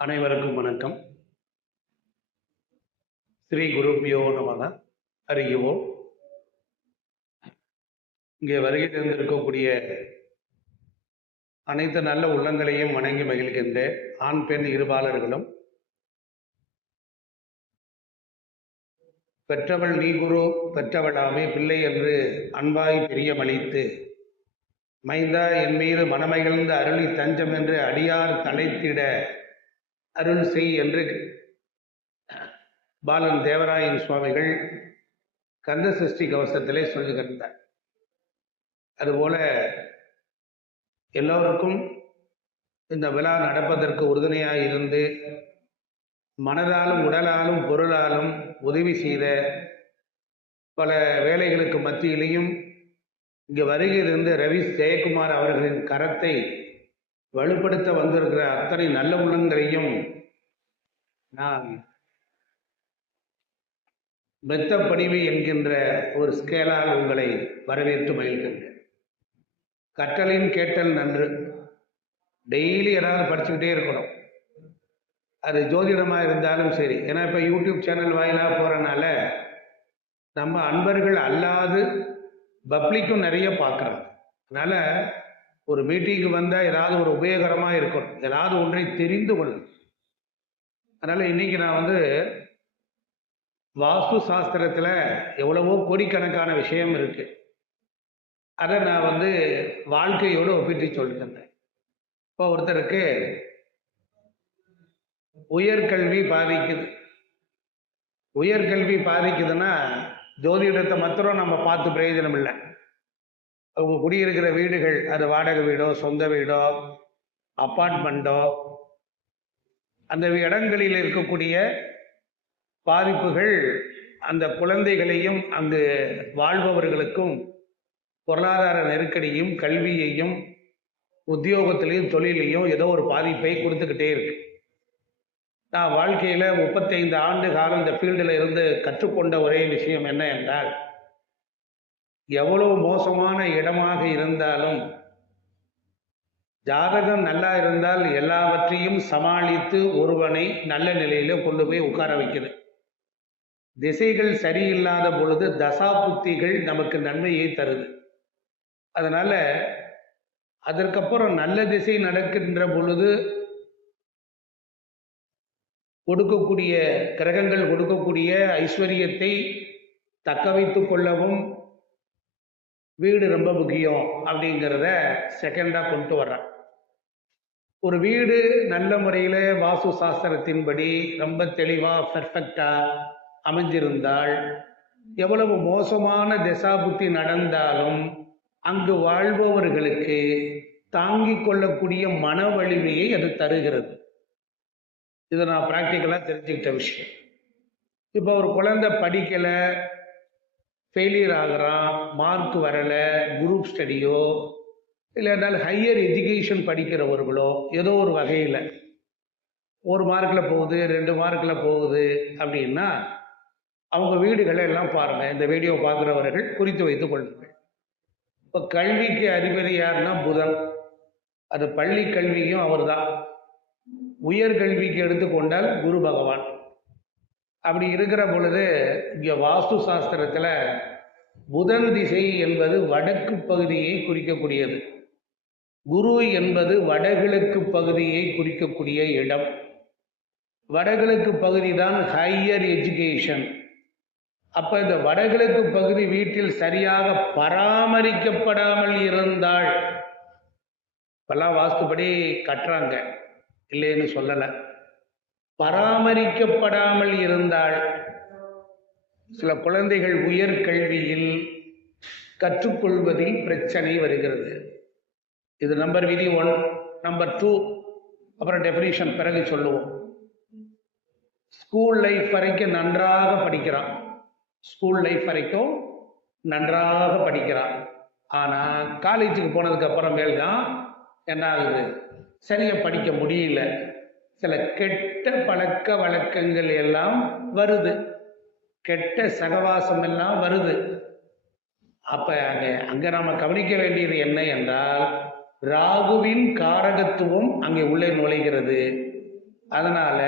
அனைவருக்கும் வணக்கம். ஸ்ரீ குருப்பியோ நமக. அறியுவோ. இங்கே வருகை தந்திருக்கக்கூடிய அனைத்து நல்ல உள்ளங்களையும் வணங்கி மகிழ்கின்ற ஆண் பெண் இருபாலர்களும், பெற்றவள் நீ குரு பெற்றவளாமே பிள்ளை என்று அன்பாய் பிரியமளித்து மைந்தா என் மீது மனமகிழ்ந்து அருளி தஞ்சம் என்று அடியார் தலைத்திட அருள் செய் என்று பாலன் தேவராயன் சுவாமிகள் கந்த சஷ்டி கவசத்திலே சொல்லுகின்றார். அதுபோல எல்லோருக்கும் இந்த விழா நடப்பதற்கு உறுதுணையாக இருந்து மனதாலும் உடலாலும் பொருளாலும் உதவி செய்த பல வேலைகளுக்கு மத்தியிலையும் இங்கே வருகிறது ரவி ஜெயக்குமார் அவர்களின் கரத்தை வலுப்படுத்த வந்திருக்கிற அத்தனை நல்ல உள்ளங்களையும் நான் மெத்த பணிவு என்கின்ற ஒரு ஸ்கேலால் உங்களை வரவேற்று மகிழ்கின்றேன். கற்றலின் கேட்டல் நன்று. டெய்லி ஏதாவது படிச்சுக்கிட்டே இருக்கணும். அது ஜோதிடமாக இருந்தாலும் சரி. ஏன்னா இப்போ யூடியூப் சேனல் வாயிலாக போகிறனால நம்ம அன்பர்கள் அல்லாது பப்ளிக்கும் நிறைய பார்க்குறாங்க. அதனால் ஒரு மீட்டிங்கு வந்தால் ஏதாவது ஒரு உபயோகரமாக இருக்கணும், ஏதாவது ஒன்றை தெரிந்து கொள்ளணும். அதனால் இன்றைக்கி நான் வாஸ்து சாஸ்திரத்தில் எவ்வளவோ கோடிக்கணக்கான விஷயம் இருக்குது. அதை நான் வாழ்க்கையோடு ஒப்பிட்டு சொல்லிட்டேன். இப்போ ஒருத்தருக்கு உயர்கல்வி பாதிக்குது. உயர்கல்வி பாதிக்குதுன்னா ஜோதிடத்தை மாத்திரம் நம்ம பார்த்து பிரயோஜனம் இல்லை. அவங்க குடியிருக்கிற வீடுகள், அது வாடகை வீடோ சொந்த வீடோ அப்பார்ட்மெண்ட்டோ, அந்த இடங்களில் இருக்கக்கூடிய பாதிப்புகள் அந்த குழந்தைகளையும் அங்கு வாழ்பவர்களுக்கும் பொருளாதார நெருக்கடியும் கல்வியையும் உத்தியோகத்திலையும் தொழிலையும் ஏதோ ஒரு பாதிப்பை கொடுத்துக்கிட்டே இருக்கு. நான் வாழ்க்கையில் 35 ஆண்டு காலம் இந்த ஃபீல்டில் இருந்து கற்றுக்கொண்ட ஒரே விஷயம் என்ன என்றால், எவ்வளவு மோசமான இடமாக இருந்தாலும் ஜாதகம் நல்லா இருந்தால் எல்லாவற்றையும் சமாளித்து ஒருவனை நல்ல நிலையில கொண்டு போய் உட்கார வைக்குது. திசைகள் சரியில்லாத பொழுது தசா புத்திகள் நமக்கு நன்மையை தருது. அதனால அதற்கப்புறம் நல்ல திசை நடக்கின்ற பொழுது கொடுக்கக்கூடிய கிரகங்கள் கொடுக்கக்கூடிய ஐஸ்வர்யத்தை தக்க வைத்து கொள்ளவும் வீடு ரொம்ப முக்கியம் அப்படிங்கிறத செகண்டாக கொண்டு வர்றேன். ஒரு வீடு நல்ல முறையில் வாஸ்து சாஸ்திரத்தின்படி ரொம்ப தெளிவாக பெர்ஃபெக்டாக அமைஞ்சிருந்தால் எவ்வளவு மோசமான திசாபுத்தி நடந்தாலும் அங்கு வாழ்பவர்களுக்கு தாங்கிக் கொள்ளக்கூடிய மன வலிமையை அது தருகிறது. இதை நான் ப்ராக்டிக்கலாக தெரிஞ்சுக்கிட்ட விஷயம். இப்போ ஒரு குழந்தை படிக்கலை, ஃபெயிலியர் ஆகிறான், மார்க் வரலை, குரூப் ஸ்டடியோ இல்லைனாலும் ஹையர் எஜுகேஷன் படிக்கிறவர்களோ ஏதோ ஒரு வகையில் 1 மார்க்கில் போகுது 2 மார்க்கில் போகுது அப்படின்னா அவங்க வீடுகளை எல்லாம் பாருங்கள். இந்த வீடியோ பார்க்குறவர்கள் குறித்து வைத்துக் கொள்ளுங்கள். இப்போ கல்விக்கு அதிபதி யாருன்னா புதன். அது பள்ளி கல்வியும் அவர் தான். உயர்கல்விக்கு எடுத்துக்கொண்டால் குரு பகவான். அப்படி இருக்கிற பொழுது இங்கே வாஸ்து சாஸ்திரத்தில் புதன் திசை என்பது வடக்கு பகுதியை குறிக்கக்கூடியது. குரு என்பது வடகிழக்கு பகுதியை குறிக்கக்கூடிய இடம். வடகிழக்கு பகுதி தான் ஹையர் எஜுகேஷன். அப்போ இந்த வடகிழக்கு பகுதி வீட்டில் சரியாக பராமரிக்கப்படாமல் இருந்தால், இப்பெல்லாம் வாஸ்துப்படி கட்டுறாங்க, இல்லைன்னு சொல்லலை, பராமரிக்கப்படாமல் இருந்தால் சில குழந்தைகள் உயர்கல்வியில் கற்றுக்கொள்வதில் பிரச்சனை வருகிறது. இது நம்பர் விதி 1. நம்பர் 2 அப்புறம் டெஃபினிஷன் பிறகு சொல்லுவோம். ஸ்கூல் லைஃப் வரைக்கும் நன்றாக படிக்கிறான், ஸ்கூல் லைஃப் வரைக்கும் நன்றாக படிக்கிறான். ஆனால் காலேஜுக்கு போனதுக்கு அப்புறமேல் தான் என்ன ஆகுது, சரியாக படிக்க முடியல. சில கெட்ட பழக்க வழக்கங்கள் எல்லாம் வருது, கெட்ட சகவாசம் எல்லாம் வருது. அப்போ அங்கே நாம் கவனிக்க வேண்டியது என்ன என்றால், ராகுவின் காரகத்துவம் அங்கே உள்ளே நுழைகிறது. அதனால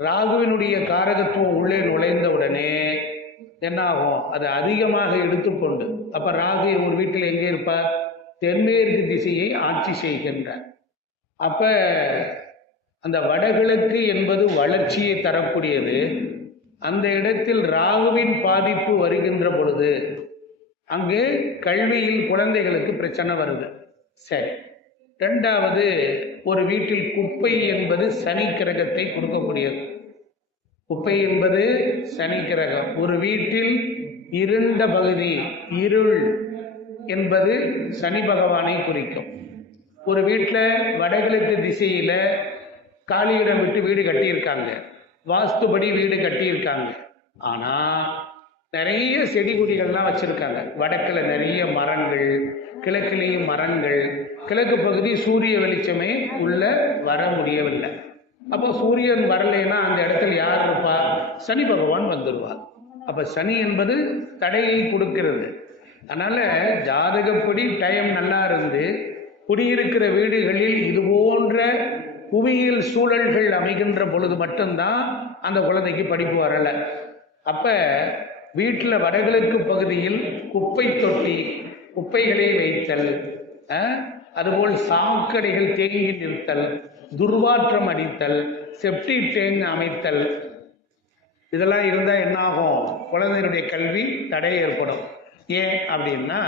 ராகுவினுடைய காரகத்துவம் உள்ளே நுழைந்த உடனே என்ன ஆகும்? அது அதிகமாக எடுத்துக்கொண்டு, அப்ப ராகு ஒரு வீட்டில் எங்கே இருப்பார்? தென்மேற்கு திசையை ஆட்சி செய்கின்றார். அப்ப அந்த வடகிழக்கு என்பது வளர்ச்சியை தரக்கூடியது. அந்த இடத்தில் ராகுவின் பாதிப்பு வருகின்ற பொழுது அங்கே கல்வியில் குழந்தைகளுக்கு பிரச்சனை வருது. சரி. ரெண்டாவது, ஒரு வீட்டில் குப்பை என்பது சனி கிரகத்தை கொடுக்கக்கூடியது. குப்பை என்பது சனி கிரகம். ஒரு வீட்டில் இருண்ட பகுதி, இருள் என்பது சனி பகவானை குறிக்கும். ஒரு வீட்டில் வடகிழக்கு திசையில காலியிடம் விட்டு வீடு கட்டியிருக்காங்க, வாஸ்துபடி வீடு கட்டியிருக்காங்க. ஆனால் நிறைய செடி கொடிகள்லாம் வச்சுருக்காங்க. வடக்கில் நிறைய மரங்கள், கிழக்கிலேயும் மரங்கள். கிழக்கு பகுதி சூரிய வெளிச்சமே உள்ள வர முடியவில்லை. அப்போ சூரியன் வரலைன்னா அந்த இடத்துல யார் இருப்பா? சனி பகவான் வந்துடுவார். அப்போ சனி என்பது தடையை கொடுக்கிறது. அதனால் ஜாதகப்படி டைம் நல்லா இருந்து குடியிருக்கிற வீடுகளில் இது போன்ற புவியியல் சூழல்கள் அமைகின்ற பொழுது மட்டும்தான் அந்த குழந்தைக்கு படிப்பு வரலை. அப்போ வீட்டில் வடகிழக்கு பகுதியில் குப்பை தொட்டி, குப்பைகளை வைத்தல், அதுபோல் சாக்கடைகள் தேங்கி நிறுத்தல், துர்வாற்றம் அடித்தல், செப்டிக் டேங்க் அமைத்தல், இதெல்லாம் இருந்தால் என்னாகும்? குழந்தையினுடைய கல்வி தடை ஏற்படும். ஏன் அப்படின்னா,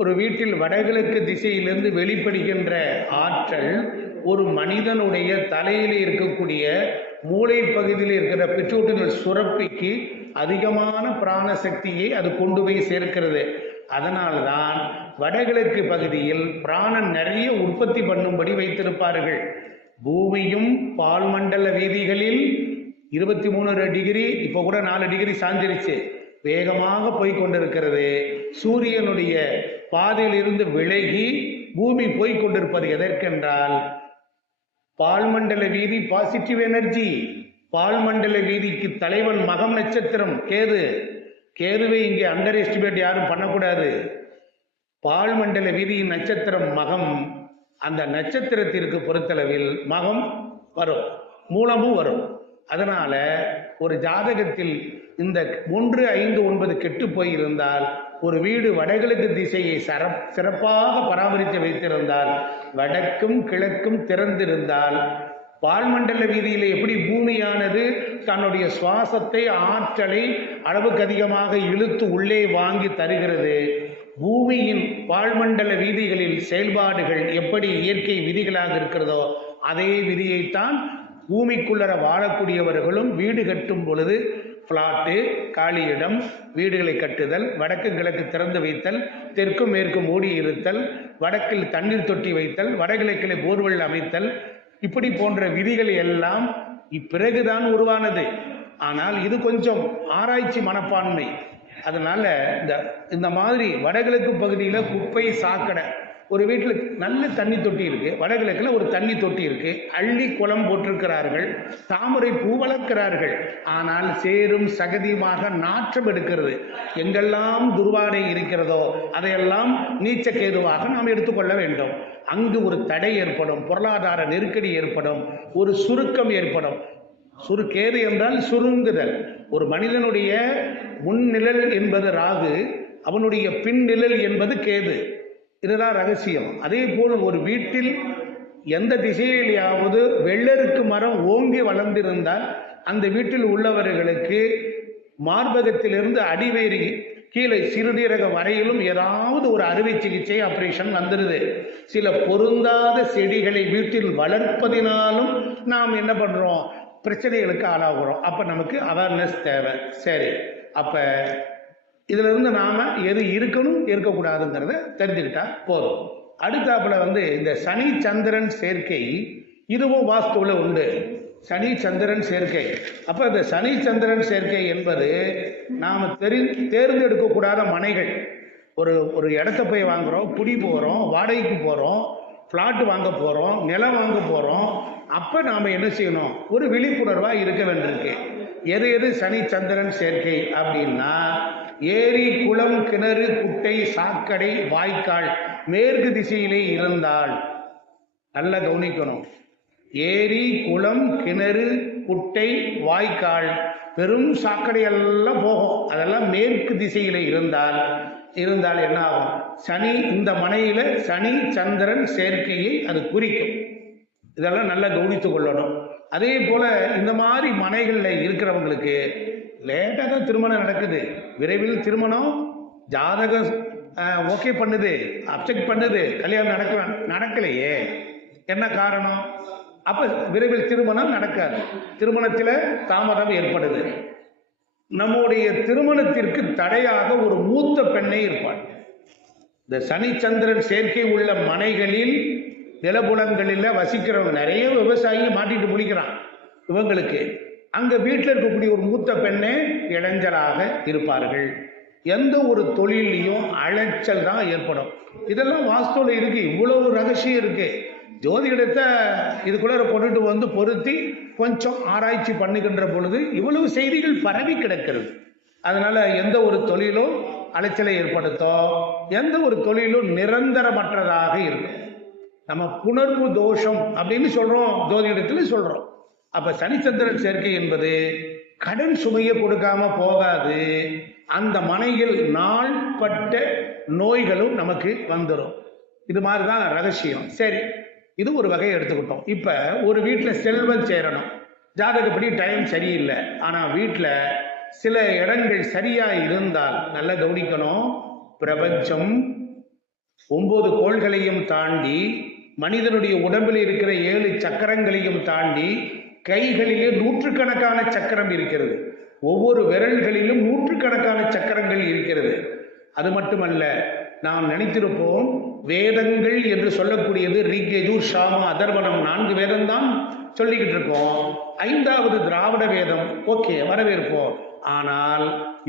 ஒரு வீட்டில் வடகிழக்கு திசையிலிருந்து வெளிப்படுகின்ற ஆற்றல் ஒரு மனிதனுடைய தலையில் இருக்கக்கூடிய மூளை பகுதியில் இருக்கிற பிட்யூட்டரி சுரப்பிக்கு அதிகமான பிராண சக்தியை அது கொண்டு போய் சேர்க்கிறது. அதனால்தான் வடகிழக்கு பகுதியில் பிராணன் நிறைய உற்பத்தி பண்ணும்படி வைத்திருப்பார்கள். பூமியும் பால்மண்டல வீதிகளில் 23 டிகிரி, இப்போ கூட 4 டிகிரி சாஞ்சிருச்சு, வேகமாக போய்கொண்டிருக்கிறது. சூரியனுடைய பாதையில் இருந்து விலகி பூமி போய்கொண்டிருப்பது எதற்கென்றால், பால்மண்டல வீதி பாசிட்டிவ் எனர்ஜி. பால்மண்டல வீதிக்கு தலைவன் மகம் நட்சத்திரம் கேது. கேதுவை இங்கே அண்டர் எஸ்டிமேட் யாரும் பண்ணக்கூடாது. பால்மண்டல வீதியின் நட்சத்திரம் மகம். அந்த நட்சத்திரத்திற்கு பொறுத்தளவில் மகம் வரும், மூலமும் வரும். அதனால ஒரு ஜாதகத்தில் இந்த 1, 5, 9 கெட்டு போயிருந்தால், ஒரு வீடு வடகிழக்கு திசையை சிறப்பாக பராமரித்து வைத்திருந்தால், வடக்கும் கிழக்கும் திறந்திருந்தால், பால்மண்டல வீதியில் எப்படி பூமியானது தன்னுடைய சுவாசத்தை, ஆற்றலை அளவுக்கு அதிகமாக இழுத்து உள்ளே வாங்கி தருகிறது, பூமியின் பால்மண்டல வீதிகளில் செயல்பாடுகள் எப்படி இயற்கை விதிகளாக இருக்கிறதோ அதே விதியைத்தான் பூமிக்குள்ளர வாழக்கூடியவர்களும் வீடு கட்டும் பொழுது பிளாட்டு, காலியிடம், வீடுகளை கட்டுதல், வடக்கு கிழக்கு திறந்து வைத்தல், தெற்கும் மேற்கும் மூடி இருத்தல், வடக்கில் தண்ணீர் தொட்டி வைத்தல், வடகிழக்கில் போர்வெல் அமைத்தல், இப்படி போன்ற விதிகள் எல்லாம் இப்பிறகுதான் உருவானது. ஆனால் இது கொஞ்சம் ஆராய்ச்சி மனப்பான்மை. அதனால இந்த மாதிரி வடகிழக்கு பகுதியில் குப்பை, சாக்கடை, ஒரு வீட்டில் நல்ல தண்ணி தொட்டி இருக்கு, வடகிழக்கில் ஒரு தண்ணி தொட்டி இருக்கு, அள்ளி குளம் போட்டிருக்கிறார்கள், தாமரை பூ வளர்க்கிறார்கள், ஆனால் சேரும் சகதியுமாக நாற்றம் எடுக்கிறது. எங்கெல்லாம் துர்வாடை இருக்கிறதோ அதையெல்லாம் நீச்சக்கேதுவாக நாம் எடுத்துக்கொள்ள வேண்டும். அங்கு ஒரு தடை ஏற்படும், பொருளாதார நெருக்கடி ஏற்படும், ஒரு சுருக்கம் ஏற்படும். கேது என்றால் சுருங்குதல். ஒரு மனிதனுடைய முன்னிழல் என்பது ராகு, அவனுடைய பின்னிழல் என்பது கேது. இதுதான் ரகசியம். அதே போல் ஒரு வீட்டில் எந்த திசையிலாவது வெள்ளருக்கு மரம் ஓங்கி வளர்ந்திருந்தால் அந்த வீட்டில் உள்ளவர்களுக்கு மார்பகத்திலிருந்து அடிவேறி கீழே சிறுநீரக வரையிலும் ஏதாவது ஒரு அறுவை சிகிச்சை ஆபரேஷன் வந்துடுது. சில பொருந்தாத செடிகளை வீட்டில் வளர்ப்பதினாலும் நாம் என்ன பண்றோம்? பிரச்சனைகளுக்கு ஆளாகிறோம். அப்ப நமக்கு அவேர்னஸ் தேவை. சரி, அப்ப இதுல இருந்து நாம எது இருக்கணும் இருக்கக்கூடாதுங்கிறத தெரிஞ்சுக்கிட்டா போதும். அடுத்தாப்புல இந்த சனி சந்திரன் சேர்க்கை, இதுவும் வாஸ்துவில் உண்டு. சனி சந்திரன் சேர்க்கை. அப்ப இந்த சனி சந்திரன் சேர்க்கை என்பது நாம தேர்ந்தெடுக்கக்கூடாத மனைகள். ஒரு இடத்த போய் வாங்குறோம், குடி போறோம், வாடகைக்கு போறோம், பிளாட் வாங்க போறோம், நிலம் வாங்க போறோம். அப்ப நாம என்ன செய்யணும்? ஒரு விழிப்புணர்வா இருக்க வேண்டியிருக்கு. எது சனி சந்திரன் சேர்க்கை அப்படின்னா, ஏரி, குளம், கிணறு, குட்டை, சாக்கடை, வாய்க்கால் மேற்கு திசையிலே இருந்தால், நல்லா கவனிக்கணும். ஏரி, குளம், கிணறு, குட்டை, வாய்க்கால், பெரும் சாக்கடை எல்லாம் போகும். அதெல்லாம் மேற்கு திசையில் இருந்தால் என்ன ஆகும்? சனி, இந்த மனையில சனி சந்திரன் சேர்க்கையை அது குறிக்கும். இதெல்லாம் நல்லா கவனித்துக் கொள்ளணும். அதே போல இந்த மாதிரி மனைகளில் இருக்கிறவங்களுக்கு லேட்டாக தான் திருமணம் நடக்குது. விரைவில் திருமணம் ஜாதகம் ஓகே பண்ணுது, அப்செக்ட் பண்ணுது, கல்யாணம் நடக்கலையே. என்ன காரணம்? அப்ப விரைவில் திருமணம் நடக்காது, திருமணத்தில் தாமதம் ஏற்படுது. நம்முடைய திருமணத்திற்கு தடையாக ஒரு மூத்த பெண்ணை இருப்பாள். இந்த சனி சந்திரன் சேர்க்கை உள்ள மனைகளில் நிலபுலங்களில் வசிக்கிறவங்க நிறைய விவசாயி மாட்டிட்டு முடிக்கிறான். இவங்களுக்கு அங்க வீட்டில் இருக்கக்கூடிய ஒரு மூத்த பெண்ணே இடைஞ்சலாக இருப்பார்கள். எந்த ஒரு தொழிலையும் அலைச்சல் தான் ஏற்படும். இதெல்லாம் வாஸ்துவில் இருக்கு, இவ்வளவு ரகசியம் இருக்கு. ஜோதிடத்தை இதுக்குள்ள கொண்டுட்டு வந்து பொருத்தி கொஞ்சம் ஆராய்ச்சி பண்ணுகின்ற பொழுது இவ்வளவு செய்திகள் பரவி கிடக்கிறது. அதனால எந்த ஒரு தொழிலும் அலைச்சலை ஏற்படுத்தும், எந்த ஒரு தொழிலும் நிரந்தரமற்றதாக இருக்கும். நம்ம புணர்வு தோஷம் அப்படின்னு சொல்றோம், ஜோதிடத்தில் சொல்றோம். அப்ப சனிச்சந்திரன் சேர்க்கை என்பது கடன் சுமையை கொடுக்காம போகாது. அந்த மனையில் நாள்பட்ட நோய்களும் நமக்கு வந்துடும். இது மாதிரிதான் ரகசியம். சரி, இது ஒரு வகையை எடுத்துக்கிட்டோம். இப்ப ஒரு வீட்டில் செல்வம் சேரணும், ஜாதகப்படி டைம் சரியில்லை, ஆனா வீட்டில் சில இடங்கள் சரியா இருந்தால் நல்லா கவனிக்கணும். பிரபஞ்சம் 9 கோள்களையும் தாண்டி, மனிதனுடைய உடம்பில் இருக்கிற 7 சக்கரங்களையும் தாண்டி, கைகளிலே நூற்றுக்கணக்கான சக்கரம் இருக்கிறது. ஒவ்வொரு விரல்களிலும் நூற்றுக்கணக்கான சக்கரங்கள் இருக்கிறது. அது மட்டுமல்ல, நாம் நினைத்திருப்போம் வேதங்கள் என்று சொல்லக்கூடியது ரிக், யஜுர், சாம, அதர்வனம் 4 வேதம் தான் சொல்லிக்கிட்டு இருக்கோம். 5வது திராவிட வேதம் ஓகே, வரவேற்போம். ஆனால்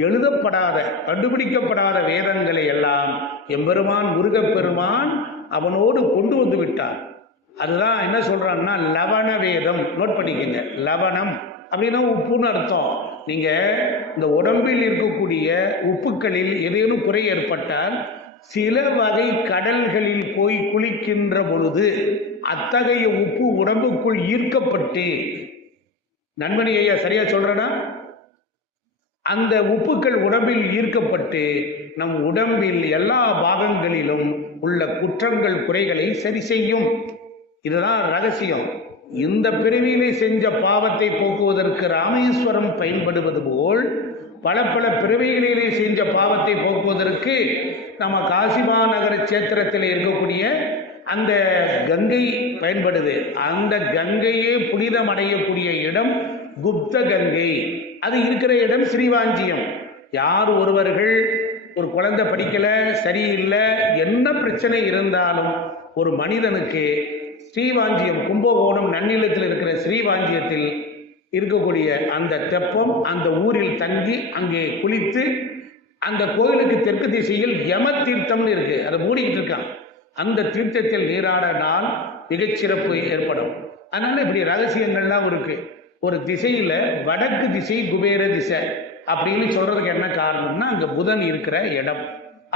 எழுதப்படாத, கண்டுபிடிக்கப்படாத வேதங்களை எல்லாம் எம்பெருமான் முருகப்பெருமான் அவனோடு கொண்டு வந்து விட்டார். அதுதான் என்ன சொல்றான்னா லவண வேதம். நோட் பண்ணிக்கங்க, லவணம் அப்படின்னா உப்புன்னு அர்த்தம். நீங்க இந்த உடம்பில் இருக்கக்கூடிய உப்புக்களில் ஏதேனும் குறை ஏற்பட்டால் சில வகை கடல்களில் போய் குளிக்கின்ற பொழுது அத்தகைய உப்பு உடம்புக்குள் ஈர்க்கப்பட்டு, நண்பனி ஐயா சரியா சொல்றேன்னா, அந்த உப்புக்கள் உடம்பில் ஈர்க்கப்பட்டு நம் உடம்பில் எல்லா பாகங்களிலும் உள்ள குற்றங்கள் குறைகளை சரி செய்யும். இதுதான் ரகசியம். இந்த பிறவியிலே செஞ்ச பாவத்தை போக்குவதற்கு ராமேஸ்வரம் பயன்படுவது போல் பல பல பிறவிகளிலே செஞ்ச பாவத்தை போக்குவதற்கு நம்ம காசிமா நகர சேத்திரத்தில் இருக்கக்கூடிய அந்த கங்கை பயன்படுது. அந்த கங்கையே புனிதம் அடையக்கூடிய இடம் குப்த கங்கை. அது இருக்கிற இடம் ஸ்ரீவாஞ்சியம். யார் ஒருவர்கள் ஒரு குழந்தை படிக்கல, சரியில்லை, என்ன பிரச்சனை இருந்தாலும் ஒரு மனிதனுக்கு ஸ்ரீவாஞ்சியம், கும்பகோணம் நன்னிலத்தில் இருக்கிற ஸ்ரீவாஞ்சியத்தில் இருக்கக்கூடிய அந்த தெப்பம், அந்த ஊரில் தங்கி அங்கே குளித்து, அந்த கோயிலுக்கு தெற்கு திசையில் யம தீர்த்தம்னு இருக்கு, அதை மூடிக்கிட்டு இருக்கான். அந்த தீர்த்தத்தில் நீராடினால் மிகச்சிறப்பு ஏற்படும். அதனால இப்படி ரகசியங்கள்லாம் இருக்கு. ஒரு திசையில வடக்கு திசை குபேர திசை அப்படின்னு சொல்றதுக்கு என்ன காரணம்னா அங்க புதன் இருக்கிற இடம்.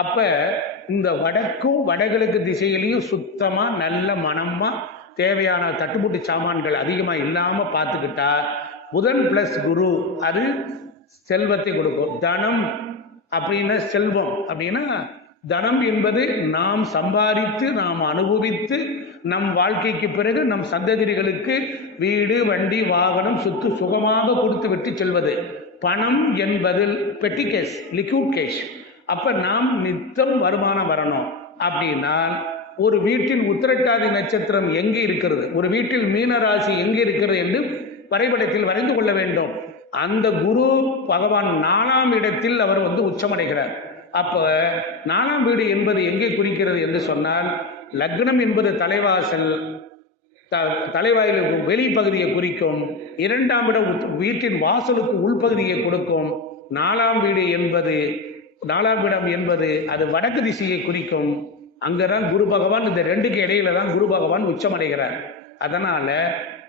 அப்ப இந்த வடக்கும் வடகிழக்கு திசையிலையும் சுத்தமா நல்ல மனமா தேவையான தட்டுப்புட்டு சாமான்கள் அதிகமா இல்லாம பார்த்துக்கிட்டா புதன் பிளஸ் குரு அது செல்வத்தை கொடுக்கும். தனம் அப்படின்னா செல்வம் அப்படின்னா, தனம் என்பது நாம் சம்பாதித்து நாம் அனுபவித்து நம் வாழ்க்கைக்கு பிறகு நம் சந்ததிகளுக்கு வீடு, வண்டி, வாகனம், சொத்து சுகமாக கொடுத்து விட்டு செல்வது. பணம் என்பது பெட்டி கேஷ், லிக்விட் கேஷ். அப்ப நாம் நித்தம் வருமானம் வரணும் அப்படின்னா ஒரு வீட்டில் உத்திரட்டாதி நட்சத்திரம் எங்கே இருக்கிறது, ஒரு வீட்டில் மீனராசி எங்கே இருக்கிறது என்று வரைபடத்தில் வரைந்து கொள்ள வேண்டும். அந்த குரு பகவான் 4ஆம் இடத்தில் அவர் உச்சமடைகிறார். அப்ப 4ஆம் வீடு என்பது எங்கே குறிக்கிறது என்று சொன்னால், லக்னம் என்பது தலைவாசல், தலைவாயிலுக்கு வெளிப்பகுதியை குறிக்கும். 2ஆம் இடம் வீட்டின் வாசலுக்கு உள்பகுதியை கொடுக்கும். 4ஆம் வீடு என்பது 4ஆம் இடம் என்பது அது வடக்கு திசையை குறிக்கும். அங்கதான் குரு பகவான், இந்த 2க்கு இடையில தான் குரு பகவான் உச்சமடைகிறார். அதனால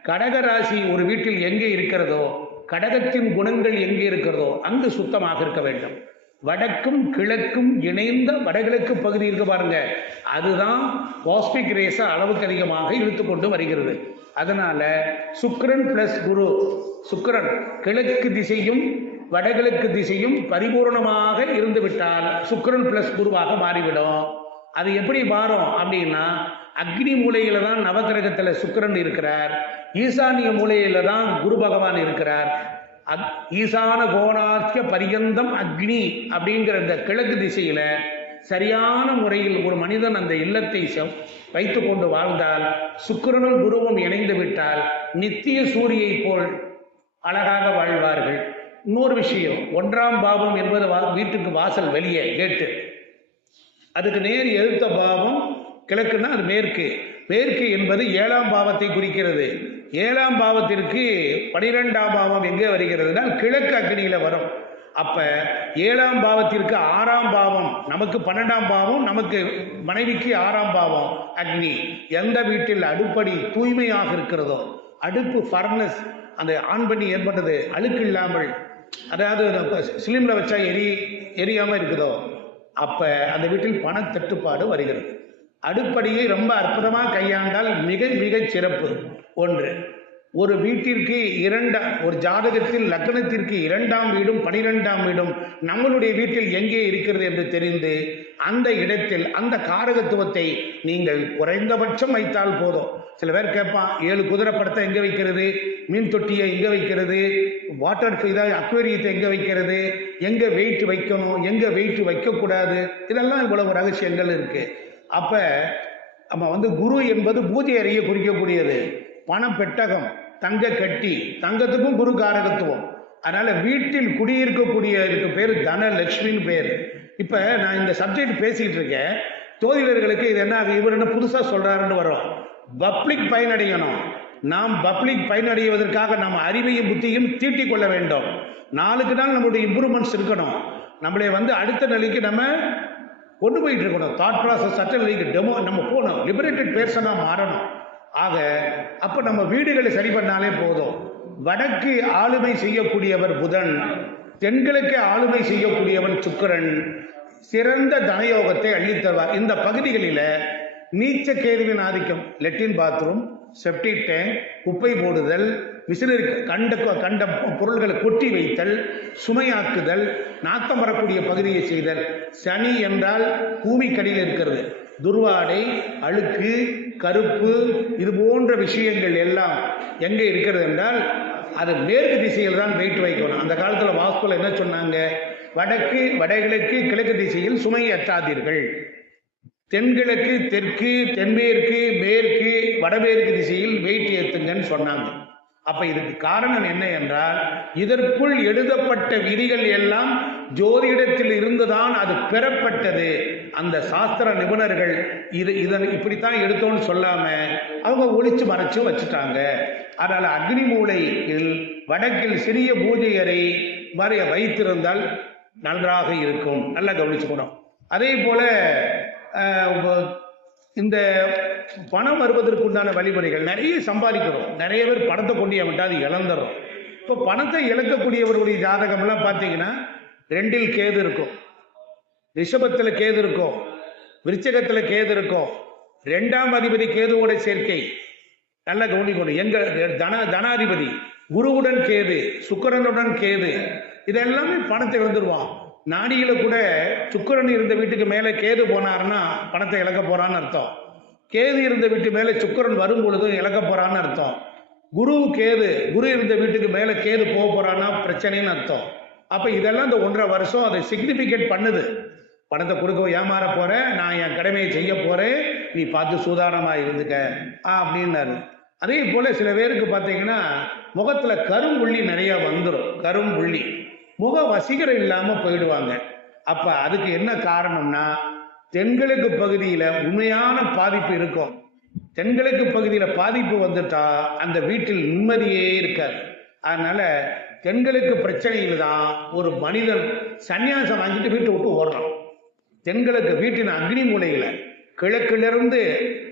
கடகராசி ஒரு வீட்டில் எங்கே இருக்கிறதோ, கடகத்தின் குணங்கள் எங்கே இருக்கிறதோ அங்கு சுத்தமாக இருக்க வேண்டும். வடக்கும் கிழக்கும் இணைந்த வடகிழக்கு பகுதி இருக்கு பாருங்க, அதுதான் காஸ்மிக் ரேஸை அளவுக்கு அதிகமாக இழுத்து கொண்டு வருகிறது. அதனால சுக்கிரன் பிளஸ் குரு, சுக்கிரன் கிழக்கு திசையும் வடகிழக்கு திசையும் பரிபூர்ணமாக இருந்து விட்டால் சுக்கிரன் பிளஸ் குருவாக மாறிவிடும். அது எப்படி மாறும் அப்படின்னா, அக்னி மூலையில தான் நவகிரகத்தில் சுக்கிரன் இருக்கிறார், ஈசானிய மூலையில தான் குரு பகவான் இருக்கிறார். ஈசான கோணார்த்திய பரியந்தம் அக்னி அப்படிங்கிற இந்த கிழக்கு திசையில சரியான முறையில் ஒரு மனிதன் அந்த இல்லத்தை வைத்து கொண்டு வாழ்ந்தால், சுக்கிரனும் குருவும் இணைந்து விட்டால் நித்திய சூரியை போல் அழகாக வாழ்வார்கள். இன்னொரு விஷயம், 1ஆம் பாவம் என்பது வீட்டுக்கு வாசல் வெளியே கேட்டு, அதுக்கு நேர் எதிர்த்த பாவம் கிழக்குன்னா அது மேற்கு. மேற்கு என்பது 7ஆம் பாவத்தை குறிக்கிறது. 7ஆம் பாவத்திற்கு 12ஆம் பாவம் எங்கே வருகிறதுனா கிழக்கு அக்னியில வரும். அப்ப 7ஆம் பாவத்திற்கு 6ஆம் பாவம், நமக்கு 12ஆம் பாவம், நமக்கு மனைவிக்கு 6ஆம் பாவம் அக்னி. எந்த வீட்டில் அடுப்படி தூய்மையாக இருக்கிறதோ, அடுப்பு ஃபர்னஸ் அந்த ஆன் பண்ணி ஏற்பட்டது அழுக்கு இல்லாமல், அதாவது சிலிண்டர் வச்சா எரியாம இருக்குதோ, அப்ப அந்த வீட்டில் பண தட்டுப்பாடு வருகிறது. அடுப்படியை ரொம்ப அற்புதமாக கையாண்டால் மிக மிக சிறப்பு. ஒன்று, ஒரு வீட்டிற்கு ஒரு ஜாதகத்தில் லக்னத்திற்கு 2ஆம் வீடும் 12ஆம் வீடும் நம்மளுடைய வீட்டில் எங்கே இருக்கிறது என்று தெரிந்து அந்த இடத்தில் அந்த காரகத்துவத்தை நீங்கள் குறைந்தபட்சம் வைத்தால் போதும். சில பேர் கேட்பான், 7 குதிரை படத்தை எங்கே வைக்கிறது, மீன் தொட்டியை எங்கே வைக்கிறது, வாட்டர் அக்வேரியத்தை எங்கே வைக்கிறது, எங்கே வெயிட் வைக்கணும், எங்கே வெயிட் வைக்கக்கூடாது, இதெல்லாம் இவ்வளவு ரகசியங்கள் இருக்கு. அப்ப நம்ம குரு என்பது பூஜை அறையை குறிக்கக்கூடியது. பணம் பெட்டகம், தங்க கட்டி, தங்கத்துக்கும் குரு காரகத்துவம். அதனால வீட்டில் குடியிருக்கக்கூடிய பேர் தனலட்சுமின்னு பேர். இப்ப நான் இந்த சப்ஜெக்ட் பேசிக்கிட்டு இருக்கேன், ஜோதிடர்களுக்கு இது என்ன, இவர் என்ன புதுசா சொல்றாருன்னு வரும். பப்ளிக் பயனடையணும். நாம் பப்ளிக் பயனடைவதற்காக நம்ம அறிவையும் புத்தியும் தீட்டிக் கொள்ள வேண்டும். நாளுக்கு நாள் நம்மளுடைய இம்ப்ரூவ்மெண்ட்ஸ் இருக்கணும். நம்மளை அடுத்த நிலைக்கு நம்ம கொண்டு போயிட்டு இருக்கணும். தாட் ப்ராசஸ் சட்ட நிலைக்கு நம்ம போகணும். லிபரேட்டட் பேர்சனா மாறணும். ஆக அப்ப நம்ம வீடுகளை சரி பண்ணாலே போதும். வடக்கு ஆளுமை செய்யக்கூடியவர் புதன், தென்கிழக்கு ஆளுமை செய்யக்கூடியவன் சுக்கிரன் சிறந்த தனயோகத்தை அள்ளித்தருவார். இந்த பகுதிகளில் நீச்ச கேதுவின் ஆதிக்கம், லெட்டின் பாத்ரூம், செப்டிக் டேங்க், குப்பை போடுதல், விசிறி கண்ட பொருள்களை கொட்டி வைத்தல், சுமையாக்குதல், நாத்தம் வரக்கூடிய பகுதியை செய்தல். சனி என்றால் பூமிக்கடியில் இருக்கிறது. துர்வாடை, அழுக்கு, கருப்பு, இது போன்ற விஷயங்கள் எல்லாம் எங்கே இருக்கிறது என்றால் அது மேற்கு திசையில் தான் வெயிட் வைக்கணும். அந்த காலத்தில் வாஸ்துல என்ன சொன்னாங்க, வடக்கு வடகிழக்கு கிழக்கு திசையில் சுமை அற்றாதீர்கள், தென்கிழக்கு தெற்கு தென்மேற்கு மேற்கு வடமேற்கு திசையில் வெயிட் ஏற்றுங்கன்னு சொன்னாங்க. அப்ப இதுக்கு காரணம் என்ன என்றால், இதற்குள் எழுதப்பட்ட விதிகள் எல்லாம் ஜோதிடத்தில் இருந்துதான் அது பெறப்பட்டது. அந்த சாஸ்திர நிபுணர்கள் இதன் இப்படித்தான் எடுத்தோன்னு சொல்லாம அவங்க ஒளிச்சு மறைச்சு வச்சுட்டாங்க. அதனால அக்னி மூலையில் வடக்கில் சிறிய பூஜை அறை வரைய வைத்திருந்தால் நன்றாக இருக்கும். நல்லா கவனிச்சுக்கணும். அதே போல இந்த பணம் வருவதற்கு உண்டான வழிமுறைகள், நிறைய சம்பாதிக்கிறோம். நிறைய பேர் பணத்தை கொண்டு விட்டா அது இழந்துடும். இப்போ பணத்தை இழக்கக்கூடியவர்களுடைய ஜாதகம்லாம் பார்த்தீங்கன்னா 2இல் கேது இருக்கும், ரிஷபத்தில் கேது இருக்கும், விருச்சகத்தில் கேது இருக்கும், 2ஆம் அதிபதி கேதுவோட சேர்க்கை. நல்லா கவனிக்கணும். எங்க தனாதிபதி குருவுடன் கேது, சுக்கிரனுடன் கேது, இதெல்லாமே பணத்தை இழந்துருவான். நாடியில கூட சுக்கிரன் இருந்த வீட்டுக்கு மேலே கேது போனாருன்னா பணத்தை இழக்க போறான்னு அர்த்தம். கேது இருந்த வீட்டு மேலே சுக்கிரன் வரும் பொழுதும் இழக்க போறான்னு அர்த்தம். குரு இருந்த வீட்டுக்கு மேலே கேது போக போறான்னா பிரச்சனைன்னு அர்த்தம். அப்ப இதெல்லாம் இந்த 1.5 வருஷம் அதை சிக்னிபிகேட் பண்ணுது. பணத்தை கொடுக்க ஏமாற போறேன், நான் என் கடமையை செய்ய போறேன், நீ பார்த்து சூதானமா இருந்துக்க அப்படின்னாரு. அதே போல சில பேருக்கு பார்த்தீங்கன்னா முகத்துல கரும்புள்ளி நிறைய வந்துடும். கரும்புள்ளி முக வசீகரம் இல்லாம போயிடுவாங்க. அப்ப அதுக்கு என்ன காரணம்னா, தென்கிழக்கு பகுதியில உண்மையான பாதிப்பு இருக்கும். தென்கிழக்கு பகுதியில பாதிப்பு வந்துட்டா அந்த வீட்டில் நிம்மதியே இருக்காது. அதனால தென்கிழக்கு பிரச்சனையில் தான் ஒரு மனிதன் சன்னியாசம் வாங்கிட்டு வீட்டை விட்டு ஓடுறான். தென்கிழக்கு வீட்டின் அக்னி மூலையில கிழக்கிலிருந்து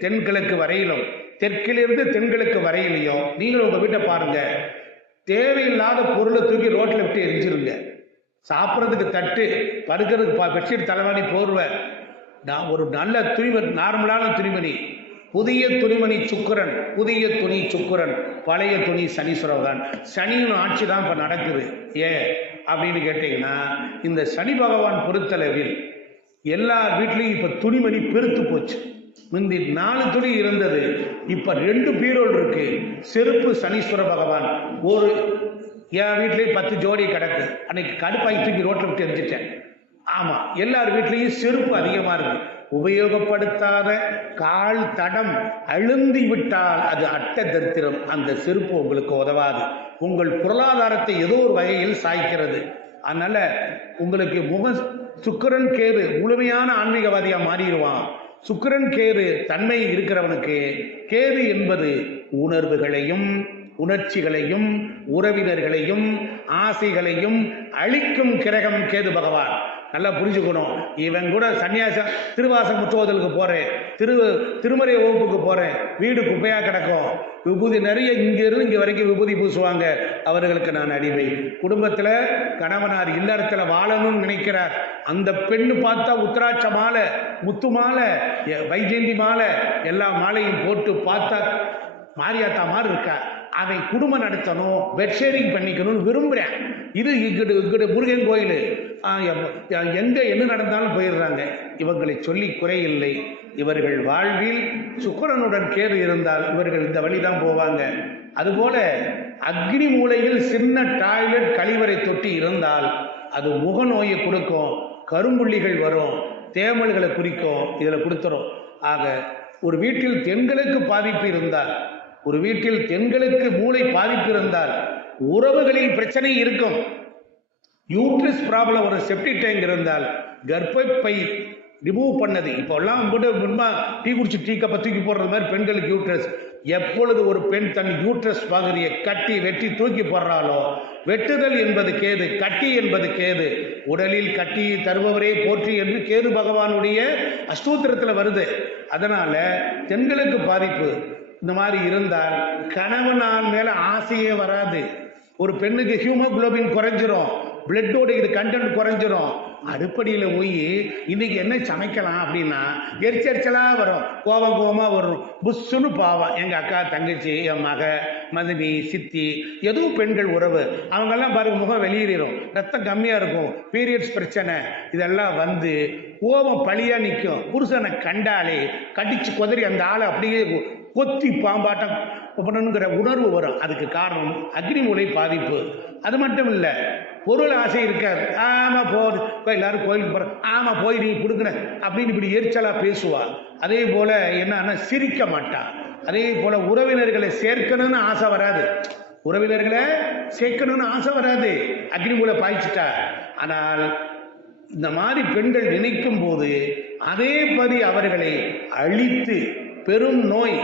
தென்கிழக்கு வரையிலும் தெற்கிலிருந்து தென்கிழக்கு வரையிலையும் நீங்கள் உங்க வீட்டை பாருங்க. தேவையில்லாத பொருளை தூக்கி ரோட்ல விட்டு எரிஞ்சிருங்க. சாப்பிட்றதுக்கு தட்டு, படுக்கிறதுக்கு பெட்ஷீட், தலைவாணி, போர்வை, ஒரு நல்ல துணிமணி, நார்மலான துணிமணி, புதிய துணிமணி சுக்கிரன், புதிய துணி சுக்கிரன், பழைய துணி சனீஸ்வர பகவான். சனியின் ஆட்சி தான் இப்போ நடக்குது. ஏன் அப்படின்னு கேட்டிங்கன்னா, இந்த சனி பகவான் பொறுத்தளவில் எல்லா வீட்லேயும் இப்போ துணிமணி பெருத்து போச்சு. முந்தி 4 துணி இருந்தது, இப்போ 2 பீரோல் இருக்கு. செருப்பு சனீஸ்வர பகவான். ஒரு என் வீட்லேயும் 10 ஜோடி கிடக்கு. அன்னைக்கு கடுப்பாய் தூக்கி ரோட்டில் விட்டு எரிஞ்சிட்டேன். ஆமாம், எல்லார் வீட்லேயும் செருப்பு அதிகமாக இருக்கு. உபயோகப்படுத்தாத கால் தடம் அழுந்தி விட்டால் அது அட்ட தரித்திரம். அந்த செருப்பு உங்களுக்கு உதவாது. உங்கள் பொருளாதாரத்தை ஏதோ ஒரு வகையில் சாய்க்கிறது. அதனால உங்களுக்கு சுக்கிரன் கேது முழுமையான ஆன்மீகவாதியா மாறிடுவான். சுக்கிரன் கேது தன்மை இருக்கிறவனுக்கு கேது என்பது உணர்வுகளையும் உணர்ச்சிகளையும் உறவினர்களையும் ஆசைகளையும் அழிக்கும் கிரகம் கேது பகவான். நல்லா புரிஞ்சுக்கணும். இவன் கூட சன்னியாசம் திருவாசம் முற்றுவதலுக்கு போறேன், திருமறை வகுப்புக்கு போறேன், வீடு குப்பையா கிடக்கும், விபூதி நிறைய இங்கிருந்து இங்கே வரைக்கும் விபூதி பூசுவாங்க, அவர்களுக்கு நான் அடிமை. குடும்பத்தில் கணவனார் இல்லறத்துல வாழணும்னு நினைக்கிறார். அந்த பெண்ணு பார்த்தா உத்திராட்ச மாலை, முத்து மாலை, வைஜெயந்தி மாலை, எல்லா மாலையும் போட்டு பார்த்தா மாரியாத்தா மாதிரி இருக்கா. அவன் குடும்பம் நடத்தணும், பெட் ஷேரிங் பண்ணிக்கணும்னு விரும்புகிறேன். இது இங்கிட்டு முருகன் கோயில், எங்கே என்ன நடந்தாலும் போயிடுறாங்க. இவங்களை சொல்லி குறையில்லை. இவர்கள் வாழ்வில் சுக்கிரனுடன் கேது இருந்தால் இவர்கள் இந்த வழிதான் போவாங்க. அதுபோல அக்னி மூலையில் சின்ன டாய்லெட் கழிவறை தொட்டி இருந்தால் அது முக நோயை கொடுக்கும், கரும்புள்ளிகள் வரும், தேமல்களை குறிக்கும், இதில் கொடுத்துரும். ஆக ஒரு வீட்டில் பெண்களுக்கு பாதிப்பு இருந்தால், ஒரு வீட்டில் பெண்களுக்கு மூளை பாதிப்பு இருந்தால் உறவுகளில் பிரச்சனை இருக்கும். யூட்ரஸ் ப்ராப்ளம், ஒரு செப்டிக் டேங்க் இருந்தால் கர்ப்பப்பை ரிமூவ் பண்ணது. இப்போ எல்லாம் முன்பா டீ குடிச்சு டீ கப்பை தூக்கி போடுறது மாதிரி பெண்களுக்கு யூட்ரஸ். எப்பொழுது ஒரு பெண் தன் யூட்ரஸ் பகுதியை கட்டி வெட்டி தூக்கி போடுறாலோ, வெட்டுதல் என்பது கேது, கட்டி என்பது கேது. உடலில் கட்டியை தருபவரே போற்றி என்று கேது பகவானுடைய அஷ்டோத்திரத்தில் வருது. அதனால பெண்களுக்கு பாதிப்பு இந்த மாதிரி இருந்தால் கணவனால் மேல ஆசையே வராது. ஒரு பெண்ணுக்கு ஹியூமோகுளோபின் குறைஞ்சிரும், பிளட்டோட இது கண்டென்ட் குறைஞ்சிரும். அடுப்படியில் போய் இன்னைக்கு என்ன சமைக்கலாம் அப்படின்னா எரிச்சரிச்சலா வரும், கோபமா வரும், புஷ்ஷுன்னு பாவம். எங்கள் அக்கா, தங்கச்சி, என் மக, மதினி, சித்தி, எதுவும் பெண்கள் உறவு, அவங்கெல்லாம் பாருங்க முகம் வெளியேறும், ரத்தம் கம்மியாக இருக்கும், பீரியட்ஸ் பிரச்சனை, இதெல்லாம் வந்து கோபம் பழியாக நிற்கும். புருஷனை கண்டாலே கடிச்சு குதறி அந்த ஆளை அப்படியே கொத்தி பாம்பாட்டம் பண்ணணுங்கிற உணர்வு வரும். அதுக்கு காரணம் அக்னி மூலை பாதிப்பு. அது மட்டும் இல்லை, பொருள் ஆசை இருக்காது. ஆமாம் போகுது, எல்லாரும் கோயிலுக்கு போகிற, ஆமாம் போய் நீ கொடுக்குற அப்படின்னு இப்படி எரிச்சலாக பேசுவாள். அதே போல் என்னன்னா சிரிக்க மாட்டான். அதே போல் உறவினர்களை சேர்க்கணும்னு ஆசை வராது, உறவினர்களை சேர்க்கணும்னு ஆசை வராது, அக்னி மூலை பாய்ச்சிட்டா. ஆனால் இந்த மாதிரி பெண்கள் நினைக்கும் போது அதே பதி அவர்களை அழித்து பெரும் நோய்,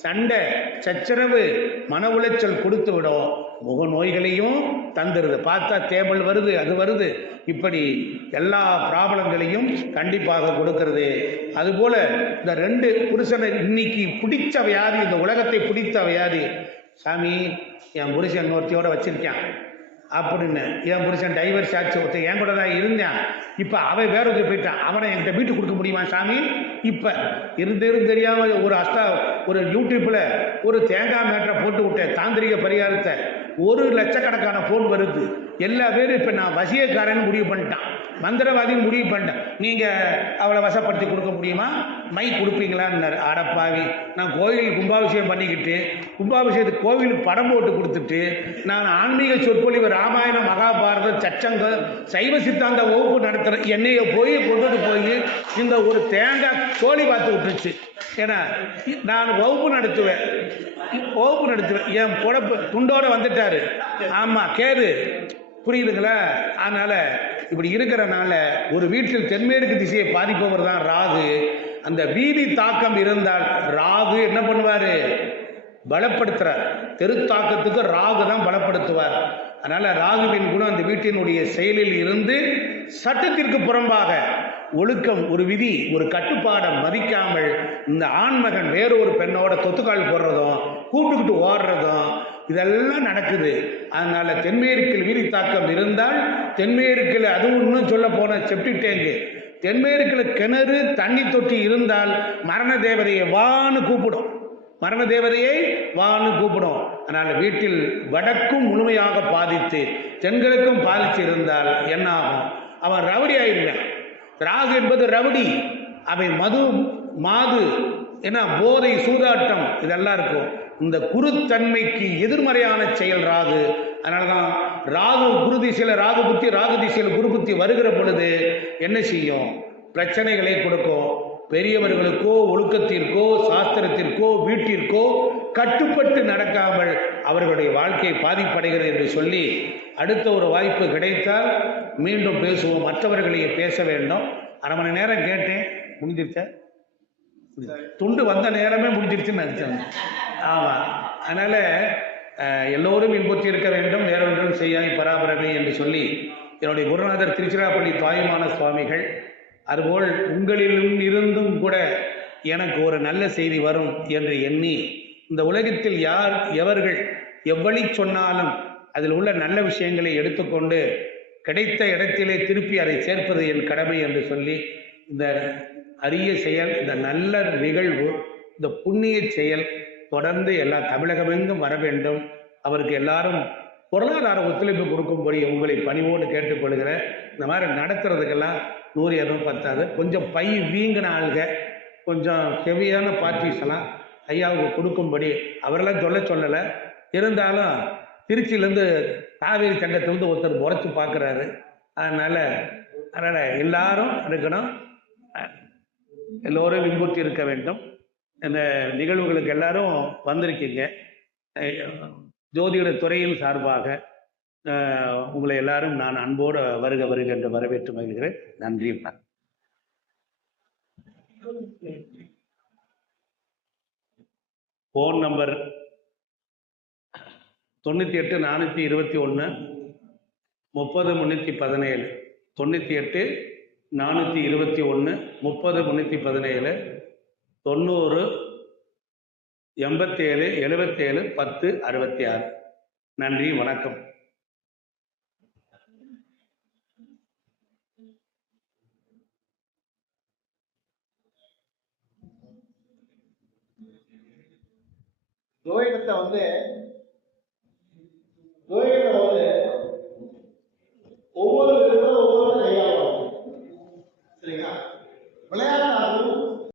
சண்டை, சச்சரவு, மன உளைச்சல் கொடுத்து விடும். முக நோய்களையும் தந்துடுது. பார்த்தா தேமல் வருது, அது வருது, இப்படி எல்லா ப்ராப்ளங்களையும் கண்டிப்பாக கொடுக்கிறது. அதுபோல இந்த 2 புருஷனை இன்னைக்கு பிடிச்ச வியாதி, இந்த உலகத்தை பிடித்த வியாதி, சாமி என் புருஷன் இன்னொருத்தையோட வச்சிருக்கேன் அப்படின்னு. என் புருஷன் டைவர்ஸ் ஆச்சு, ஒருத்தர் என் கூட தான் இருந்தான், இப்போ அவன் வேற ஒருத்தர் போயிட்டான், அவனை என்கிட்ட வீட்டு கொடுக்க முடியுமா சாமி? இப்போ இருந்து தெரியாமல் ஒரு யூடியூப்பில் ஒரு தேங்காய் மேட்டரை போட்டு விட்டேன், தாந்திரிக பரிகாரத்தை. 1 லட்சக்கணக்கான ஃபோன் வருது. எல்லா பேரும் இப்போ நான் வசியக்காரன்னு முடிவு பண்ணிட்டான், மந்திரவாதின்னு முடிவு பண்ணிட்டேன். நீங்கள் அவளை வசப்படுத்தி கொடுக்க முடியுமா? மை கொடுப்பீங்களான்னாரு. அடப்பாவி, நான் கோயிலுக்கு கும்பாபிஷேகம் பண்ணிக்கிட்டு, கும்பாபிஷேகத்துக்கு கோவிலுக்கு படம் போட்டு கொடுத்துட்டு, நான் ஆன்மீக சொற்பொழிவு ராமாயணம், மகாபாரதம், சச்சங்கம், சைவ சித்தாந்த வகுப்பு நடத்துகிறேன். என்னைய போய் கொண்டுட்டு போய் இந்த ஒரு தேங்காய் சோழி பார்த்து விட்டுருச்சு. ஏன்னா நான் வகுப்பு நடத்துவேன், என் பொழப்பு துண்டோட வந்துட்டாரு. ஆமாம், கேது, புரியுதுங்களா? அதனால இப்படி இருக்கிறனால ஒரு வீட்டில் தென்மேற்கு திசையை பாதிப்பவர் தான் ராகு. அந்த வீதி தாக்கம் இருந்தால் ராகு என்ன பண்ணுவாரு? பலப்படுத்துறார். தெருத்தாக்கத்துக்கு ராகு தான் பலப்படுத்துவார். அதனால ராகுவின் குணம் அந்த வீட்டினுடைய செயலில் இருந்து சட்டத்திற்கு புறம்பாக ஒழுக்கம், ஒரு விதி, ஒரு கட்டுப்பாடை மதிக்காமல் இந்த ஆண்மகன் வேறொரு பெண்ணோட தொத்துக்கால் போடுறதும் கூப்பிட்டுக்கிட்டு ஓடுறதும் இதெல்லாம் நடக்குது. அதனால தென்மேற்கில் வீதி தாக்கம் இருந்தால், தென்மேற்கில் அதுவும் இன்னும் சொல்ல போன செப்டிக் டேங்கு தென்மேற்குல கிணறு தண்ணி தொட்டி இருந்தால் மரண தேவதையை வான்னு கூப்பிடும், மரண தேவதையை வான்னு கூப்பிடும். அதனால் வீட்டில் வடக்கும் முழுமையாக பாதித்து தென்கிழக்கும் பாதித்து இருந்தால் என்ன ஆகும்? அவன் ரவுடி ஆயிடுவான். ராகு என்பது ரவுடி. அவை மது மாது என்ன போதை சூதாட்டம் இதெல்லாம் இருக்கும். இந்த குருத்தன்மைக்கு எதிர்மறையான செயல் ராகு. அதனால தான் ராகு குரு திசையில் ராகு புத்தி, ராகு திசையில் குரு புத்தி வருகிற பொழுது என்ன செய்யும்? பிரச்சனைகளை கொடுக்கும். பெரியவர்களுக்கோ ஒழுக்கத்திற்கோ சாஸ்திரத்திற்கோ வீட்டிற்கோ கட்டுப்பட்டு நடக்காமல் அவர்களுடைய வாழ்க்கை பாதிப்படைகிறது என்று சொல்லி, அடுத்த ஒரு வாய்ப்பு கிடைத்தால் மீண்டும் பேசுவோம். மற்றவர்களையே பேச வேண்டும். அரை மணி நேரம் கேட்டேன், முடிஞ்சிருச்ச? துண்டு வந்த நேரமே முடிஞ்சிருச்சுன்னு நினச்சாங்க. ஆமாம், அதனால் எல்லோரும் இன்புற்றி இருக்க வேண்டும், வேறொன்றும் செய்யாய் பராபரமே என்று சொல்லி என்னுடைய குருநாதர் திருச்சிராப்பள்ளி தாயுமான சுவாமிகள், அதுபோல் உங்களிலும் இருந்தும் கூட எனக்கு ஒரு நல்ல செய்தி வரும் என்று எண்ணி, இந்த உலகத்தில் யார் எவர்கள் எவ்வளி சொன்னாலும் அதில் உள்ள நல்ல விஷயங்களை எடுத்துக்கொண்டு கிடைத்த இடத்திலே திருப்பி அதை சேர்ப்பது என் கடமை என்று சொல்லி, இந்த அரிய செயல், இந்த நல்ல நிகழ்வு, இந்த புண்ணிய செயல் தொடர்ந்து எல்லா தமிழகமெங்கும் வர வேண்டும். அவருக்கு எல்லாரும் பொருளாதார ஒத்துழைப்பு கொடுக்கும்படி உங்களை பணிவோடு கேட்டுக்கொள்கிறேன். இந்த மாதிரி நடத்துறதுக்கெல்லாம் 100 பத்தாது. கொஞ்சம் பை வீங்கின ஆளுக, கொஞ்சம் ஹெவியான பார்ட்டிஸ் எல்லாம் ஐயாவுக்கு கொடுக்கும்படி அவரெல்லாம் சொல்லலை. இருந்தாலும் திருச்சியிலேருந்து காவேரி சங்கத்திலேருந்து ஒருத்தர் முறைச்சி பார்க்குறாரு. அதனால் எல்லாரும் இருக்கணும், எல்லோரும் இன்புற்றி இருக்க வேண்டும். இந்த நிகழ்வுகளுக்கு எல்லாரும் வந்திருக்கீங்க. ஜோதிட துறையின் சார்பாக உங்களை எல்லாரும் நான் அன்போடு வருக வருக என்று வரவேற்று மகிழ்கிறேன். நன்றி. Phone number 98 421 30 317, 98 421 30 317, 90 87 77 10 66. நன்றி, வணக்கம். ஜோதிடத்தை